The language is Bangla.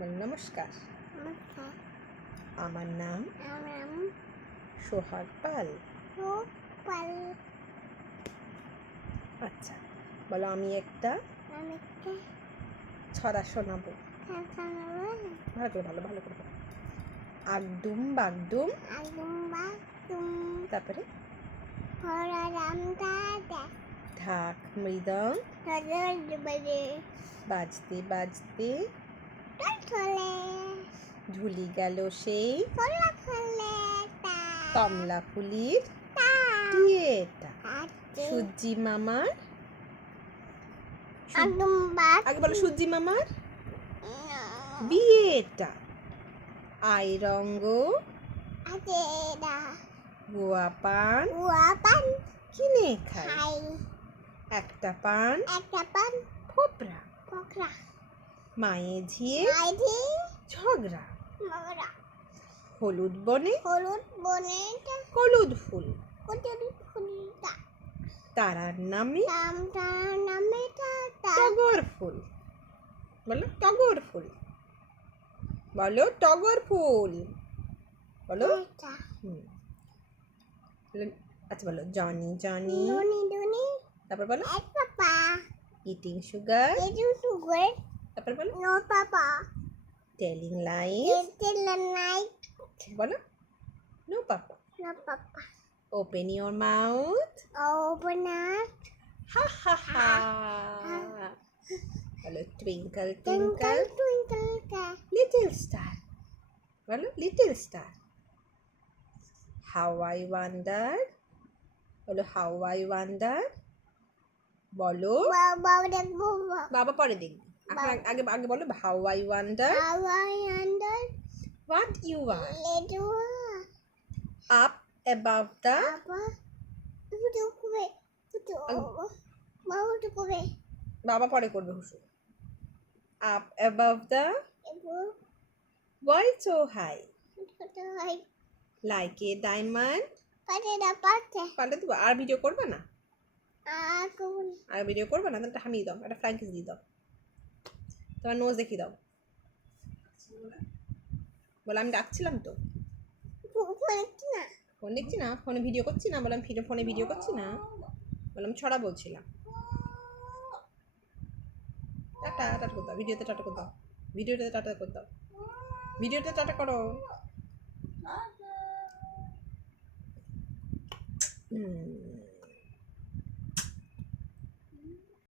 নমস্কার, নমস্কার। আমার নাম আমার নাম সোহাগ পাল। পাল। আচ্ছা, বলো আমি একটা আমি একটা ছড়া শোনাবো। ভালো করে ভালো ভালো করে বলো। আগডুম বাগডুম, তারপরে ঢাক মৃদং, বাজতে বাজতে ঝুলি গেল সেই কমলা ফুলির টিয়েটা। সূর্যি মামার, আগে বলো সূর্যি মামার বিয়েটা। আই রঙ্গ গোয়া পান কিনে খাই, একটা পান ফোপরা, মায়ে ঝিয়ে ঝগড়া। হলুদ বনে হলুদ ফুল, তারার নামে টগর ফুল। বলো টগর ফুল, বলো টগর ফুল, বলো। আচ্ছা বলো জনি জনি, তারপর বলো ইটিং সুগার, তারপর বলো টেলিং লাইস, বলো no papa, open your mouth, ha ha ha. বলো টুইঙ্কল টুইঙ্কল লিটল স্টার, বলো little star. How I wonder, বলো হাউ আই ওয়ান্ডার, বলো বাবা পরে দেখবি, আগে আগে বলো how I wonder what you are up above the, বাবা পরে করবে হুসু। Up above the world so high, like a diamond. পাল্টে দেবো, আর ভিডিও করবে না, আর ভিডিও করবে না, তাহলে হামিয়ে দাও, একটা ফ্লাইং কিস দিয়ে দাও, তোমার নোজ দেখিয়ে দাও। বলে আমি ডাকছিলাম তো, ফোন দেখছি না, ফোনে ভিডিও করছি না, বললাম ফোনে ভিডিও করছি না, বললাম ছড়া বলছিলাম। টাটা টাটা করে দাও, ভিডিওতে টাটা করে দাও, ভিডিওতে টাটা করে দাও, ভিডিওতে টাটা করো।